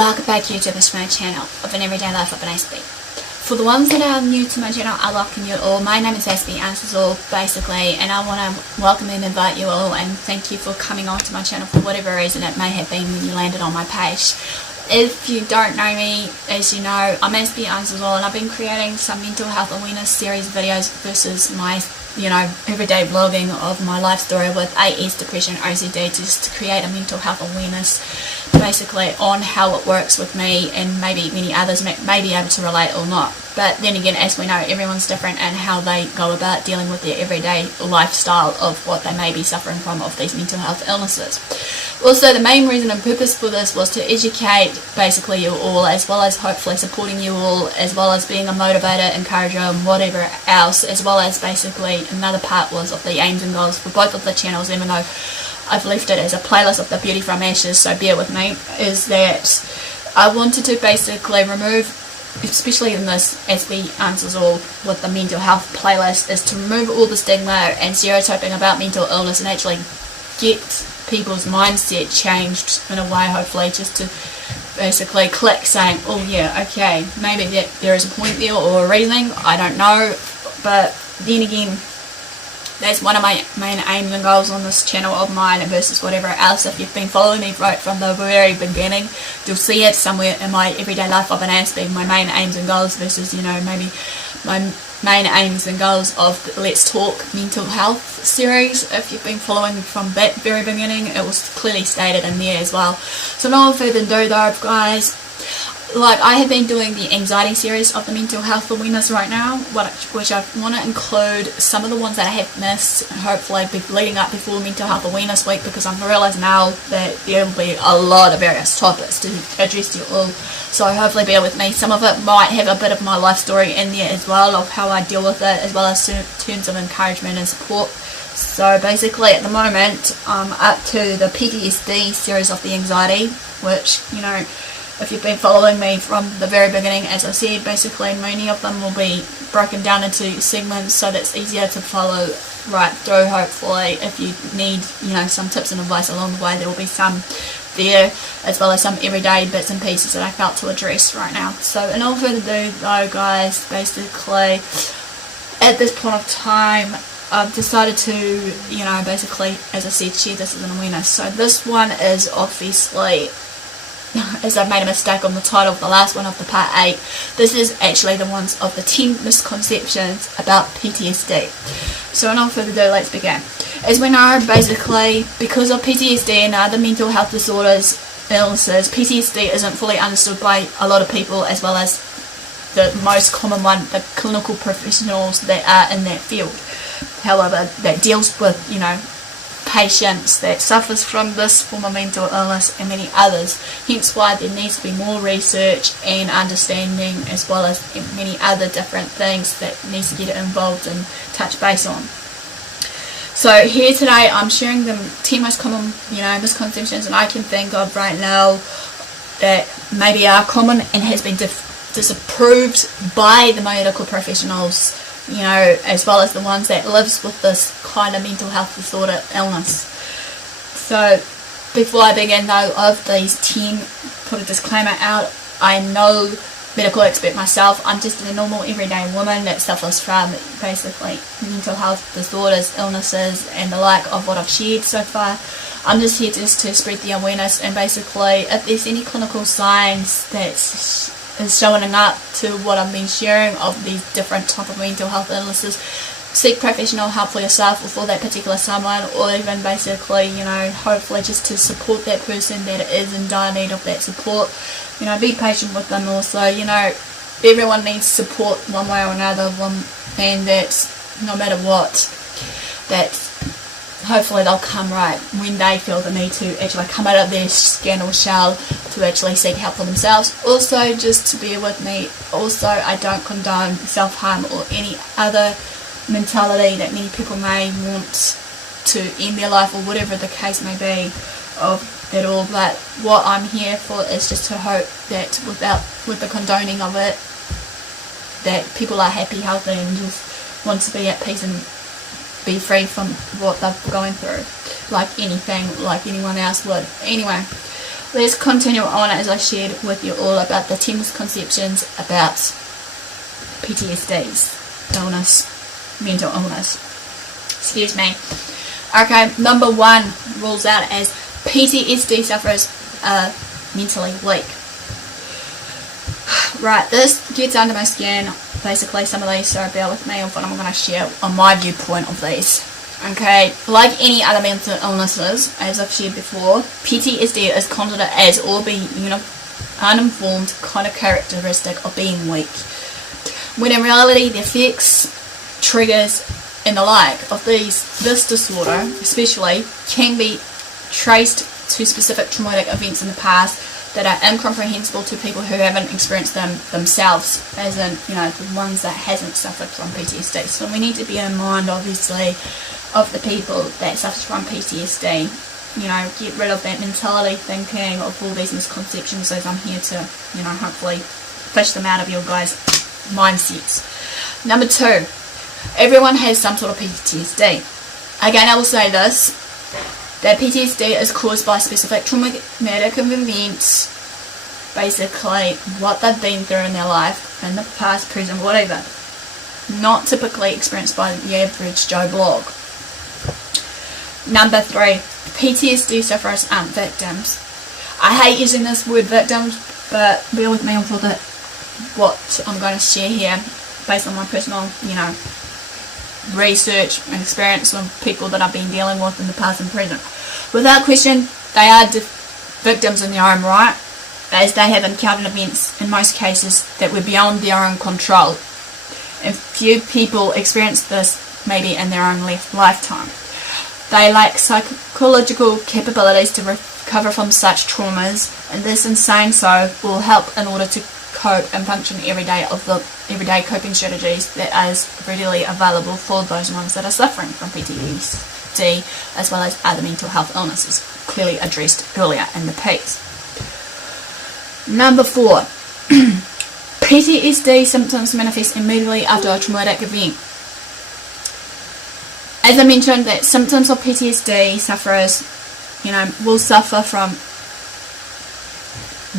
Welcome back YouTube to my channel of an everyday life of an Aspie. For the ones that are new to my channel, I welcome you all. My name is AspieAnswersAll basically, and I want to welcome and invite you all and thank you for coming on to my channel for whatever reason it may have been when you landed on my page. If you don't know me, as you know, I'm AspieAnswersAll, and I've been creating some mental health awareness series videos versus my everyday vlogging of my life story with AS, depression, OCD, just to create a mental health awareness basically on how it works with me, and maybe many others may be able to relate or not. But then again, as we know, everyone's different and how they go about dealing with their everyday lifestyle of what they may be suffering from of these mental health illnesses. Also, the main reason and purpose for this was to educate basically you all, as well as hopefully supporting you all, as well as being a motivator, encourager, and whatever else, as well as basically another part was of the aims and goals for both of the channels, even though I've left it as a playlist of the Beauty from Ashes, so bear with me, is that I wanted to basically remove, especially in this AspieAnswersAll with the mental health playlist, is to remove all the stigma and stereotyping about mental illness and actually get people's mindset changed in a way, hopefully, just to basically click saying, oh yeah, okay, maybe there is a point there or a reasoning, I don't know. But then again, that's one of my main aims and goals on this channel of mine versus whatever else. If you've been following me right from the very beginning, you'll see it somewhere in my everyday life of an Aspie, my main aims and goals versus, maybe my main aims and goals of the Let's Talk Mental Health series. If you've been following from that very beginning, it was clearly stated in there as well. So no further ado though, guys, I have been doing the anxiety series of the mental health awareness right now, which I want to include some of the ones that I have missed, hopefully leading up before Mental Health Awareness Week, because I realise now that there will be a lot of various topics to address to you all. So hopefully bear with me. Some of it might have a bit of my life story in there as well, of how I deal with it, as well as terms of encouragement and support. So basically at the moment I'm up to the PTSD series of the anxiety, which, if you've been following me from the very beginning, as I said, basically many of them will be broken down into segments, so that's easier to follow right through. Hopefully, if you need some tips and advice along the way, there will be some there, as well as some everyday bits and pieces that I felt to address right now. So in all further ado though, guys, basically at this point of time I've decided to basically, as I said, share this as an awareness. So this one is obviously, as I've made a mistake on the title of the last one of the part 8, this is actually the ones of the 10 misconceptions about PTSD. So without further ado, let's begin. As we know, basically, because of PTSD and other mental health disorders, illnesses, PTSD isn't fully understood by a lot of people, as well as the most common one, the clinical professionals that are in that field. However, that deals with, patients that suffers from this form of mental illness and many others, hence why there needs to be more research and understanding, as well as many other different things that needs to get involved and touch base on. So here today I'm sharing the 10 most common misconceptions that I can think of right now that maybe are common and has been disapproved by the medical professionals, as well as the ones that lives with this kind of mental health disorder illness. So before I begin though, of these 10, put a disclaimer out, I know medical expert myself, I'm just a normal everyday woman that suffers from basically mental health disorders, illnesses and the like of what I've shared so far. I'm just here just to spread the awareness, and basically if there's any clinical signs that's is showing up to what I've been sharing of these different type of mental health illnesses, seek professional help for yourself or for that particular someone, or even basically, hopefully just to support that person that is in dire need of that support. Be patient with them also. Everyone needs support one way or another, and that's no matter what, that hopefully they'll come right when they feel the need to actually come out of their skin or shell to actually seek help for themselves. Also, just to bear with me, also I don't condone self-harm or any other mentality that many people may want to end their life, or whatever the case may be of it all. But what I'm here for is just to hope that with the condoning of it, that people are happy, healthy, and just want to be at peace and be free from what they're going through, like anything, like anyone else would. Anyway, let's continue on as I shared with you all about the 10 misconceptions about PTSD's illness, mental illness. Excuse me. Okay, number 1 rules out as PTSD sufferers are mentally weak. Right, this gets under my skin, basically some of these, so bear with me of what I'm going to share on my viewpoint of these. Okay, like any other mental illnesses, as I've shared before, PTSD is considered as or being uninformed kind of characteristic of being weak, when in reality the effects, triggers and the like of this disorder especially can be traced to specific traumatic events in the past that are incomprehensible to people who haven't experienced them themselves, as in, the ones that hasn't suffered from PTSD. So we need to be in mind, obviously, of the people that suffer from PTSD. Get rid of that mentality thinking of all these misconceptions, as I'm here to, hopefully fish them out of your guys' mindsets. Number 2, everyone has some sort of PTSD. Again, I will say this, that PTSD is caused by specific traumatic events, basically what they've been through in their life, in the past, present, whatever. Not typically experienced by the average Joe Blog. Number 3, PTSD sufferers aren't victims. I hate using this word victims, but bear with me on what I'm going to share here, based on my personal, research and experience of people that I've been dealing with in the past and present. Without question, they are victims in their own right, as they have encountered events in most cases that were beyond their own control. And few people experience this maybe in their own lifetime. They lack psychological capabilities to recover from such traumas, and this in saying so will help in order to cope and function everyday coping strategies that is readily available for those ones that are suffering from PTSD, as well as other mental health illnesses, clearly addressed earlier in the piece. Number 4, PTSD symptoms manifest immediately after a traumatic event. As I mentioned, that symptoms of PTSD sufferers, will suffer from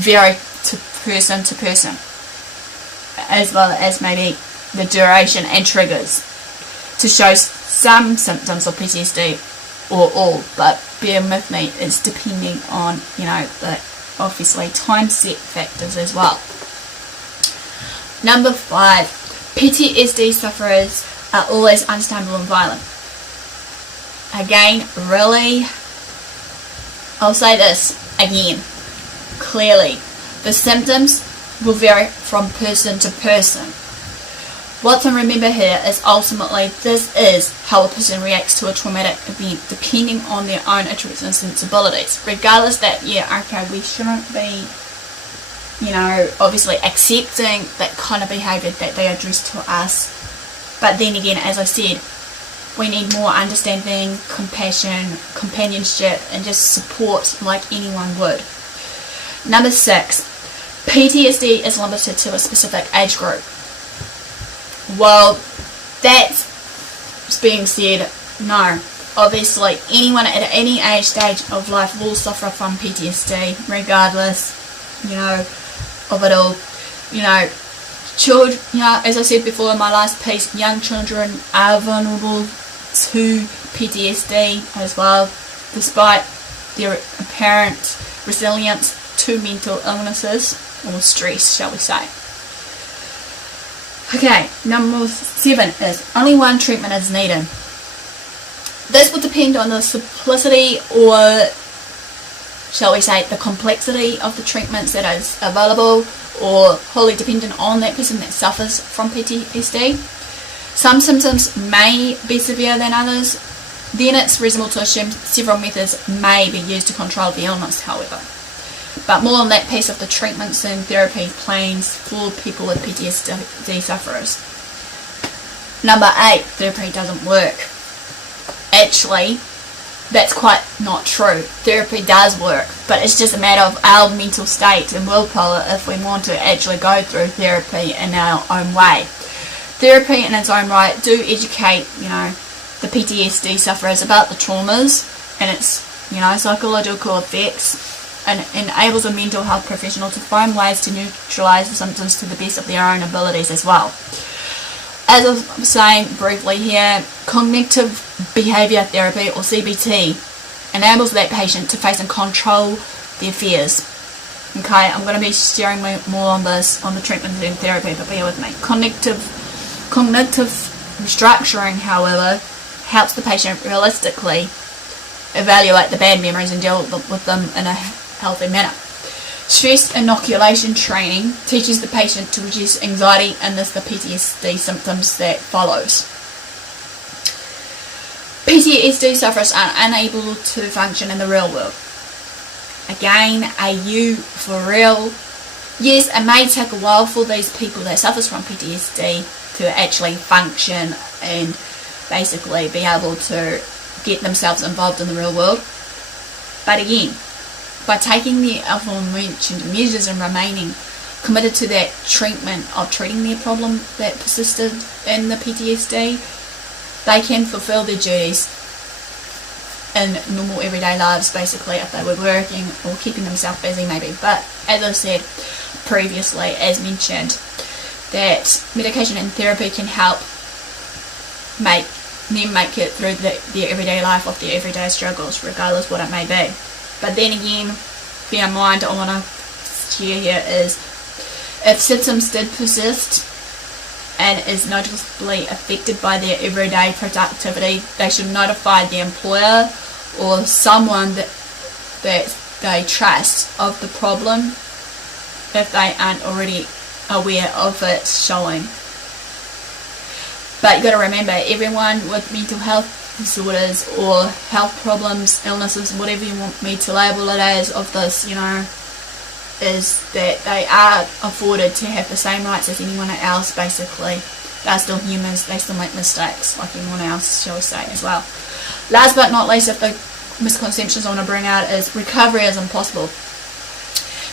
vary person to person, as well as maybe the duration and triggers to show some symptoms of PTSD or all, but bear with me, it's depending on, the obviously time set factors as well. Number 5, PTSD sufferers are always unstable and violent. Again, really, I'll say this again, clearly, the symptoms will vary from person to person. What to remember here is ultimately this is how a person reacts to a traumatic event depending on their own interests and sensibilities. Regardless that, we shouldn't be, obviously accepting that kind of behaviour that they address to us. But then again, as I said, we need more understanding, compassion, companionship, and just support like anyone would. Number 6, PTSD is limited to a specific age group. Well, that's being said, no. Obviously, anyone at any age stage of life will suffer from PTSD, regardless, of it all. Children, as I said before in my last piece, young children are vulnerable to PTSD as well, despite their apparent resilience to mental illnesses or stress, shall we say. Okay, number 7 is only one treatment is needed. This will depend on the simplicity or, shall we say, the complexity of the treatments that is available, or wholly dependent on that person that suffers from PTSD. Some symptoms may be severe than others. Then it's reasonable to assume several methods may be used to control the illness, however. But more on that piece of the treatments and therapy plans for people with PTSD sufferers. Number 8, therapy doesn't work. Actually, that's quite not true. Therapy does work, but it's just a matter of our mental state and willpower if we want to actually go through therapy in our own way. Therapy in its own right do educate, the PTSD sufferers about the traumas and its, psychological effects. and enables a mental health professional to find ways to neutralise the symptoms to the best of their own abilities as well. As I was saying briefly here, cognitive behaviour therapy, or CBT, enables that patient to face and control their fears. Okay, I'm going to be sharing more on this on the treatment and therapy, but bear with me. Cognitive restructuring, however, helps the patient realistically evaluate the bad memories and deal with them in a healthy manner. Stress inoculation training teaches the patient to reduce anxiety and thus the PTSD symptoms that follows. PTSD sufferers are unable to function in the real world. Again, are you for real? Yes, it may take a while for these people that suffers from PTSD to actually function and basically be able to get themselves involved in the real world. But again, by taking the aforementioned measures and remaining committed to that treatment of treating their problem that persisted in the PTSD, they can fulfill their duties in normal everyday lives, basically, if they were working or keeping themselves busy maybe. But as I said previously, as mentioned, that medication and therapy can help make it through their everyday life of their everyday struggles, regardless what it may be. But then again, bear in mind, I want to share here is, if symptoms did persist and is noticeably affected by their everyday productivity, they should notify the employer or someone that they trust of the problem if they aren't already aware of it showing. But you've got to remember, everyone with mental health disorders or health problems, illnesses, whatever you want me to label it as, of this, is that they are afforded to have the same rights as anyone else, basically. They're still humans, they still make mistakes like anyone else, shall we say, as well. Last but not least, of the misconceptions I want to bring out is recovery is impossible.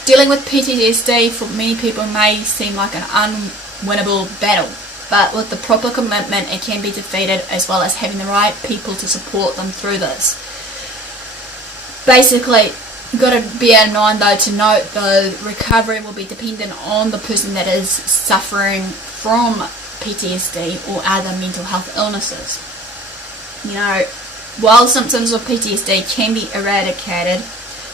Dealing with PTSD for many people may seem like an unwinnable battle, but with the proper commitment it can be defeated, as well as having the right people to support them through this. Basically, you've got to bear in mind though, to note though, recovery will be dependent on the person that is suffering from PTSD or other mental health illnesses. While symptoms of PTSD can be eradicated,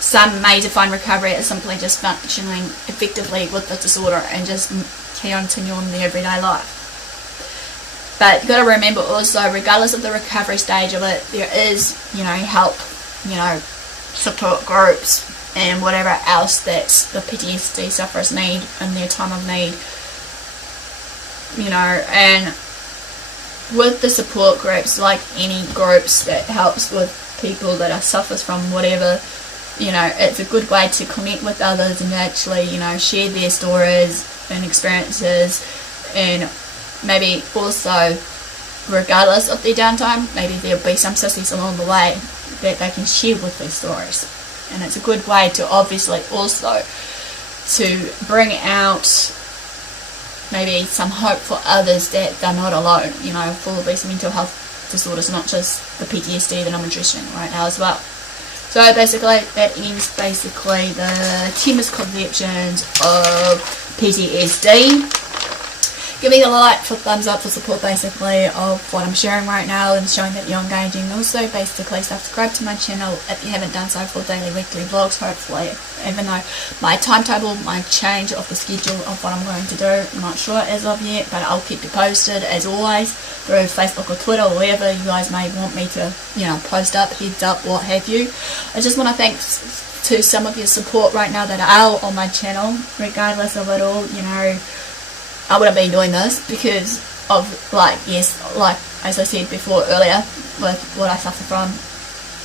some may define recovery as simply just functioning effectively with the disorder and just continue on their everyday life. But you've got to remember also, regardless of the recovery stage of it, there is, help, support groups and whatever else that the PTSD sufferers need in their time of need. And with the support groups, like any groups that helps with people that suffers from whatever, it's a good way to connect with others and actually, share their stories and experiences, and maybe also, regardless of their downtime, maybe there'll be some success along the way that they can share with their stories. And it's a good way to obviously also to bring out maybe some hope for others that they're not alone, for these mental health disorders, not just the PTSD that I'm addressing right now as well. So basically, that ends basically the 10 misconceptions of PTSD. Give me the like for thumbs up for support basically of what I'm sharing right now and showing that you're engaging. Also basically subscribe to my channel if you haven't done so for daily, weekly vlogs, hopefully. Even though my timetable might change of the schedule of what I'm going to do, I'm not sure as of yet, but I'll keep you posted as always through Facebook or Twitter or wherever you guys may want me to, post up, heads up, what have you. I just want to thank to some of your support right now that are on my channel, regardless of it all, I wouldn't be doing this because of, as I said before earlier, with what I suffer from,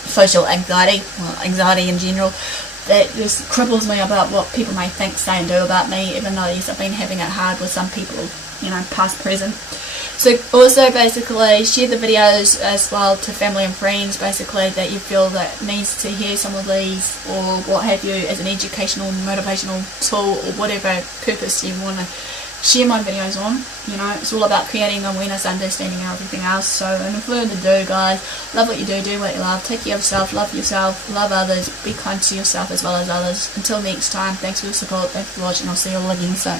social anxiety, anxiety in general, that just cripples me about what people may think, say and do about me, even though yes, I've been having it hard with some people, past, present. So also basically share the videos as well to family and friends, basically, that you feel that needs to hear some of these or what have you, as an educational, motivational tool or whatever purpose you want to share my videos on. You know, it's all about creating awareness, understanding, and everything else. So, and further ado, guys, love what you do what you love, take care of yourself, love others, be kind to yourself as well as others. Until next time, thanks for your support, thanks for watching, I'll see you all again soon.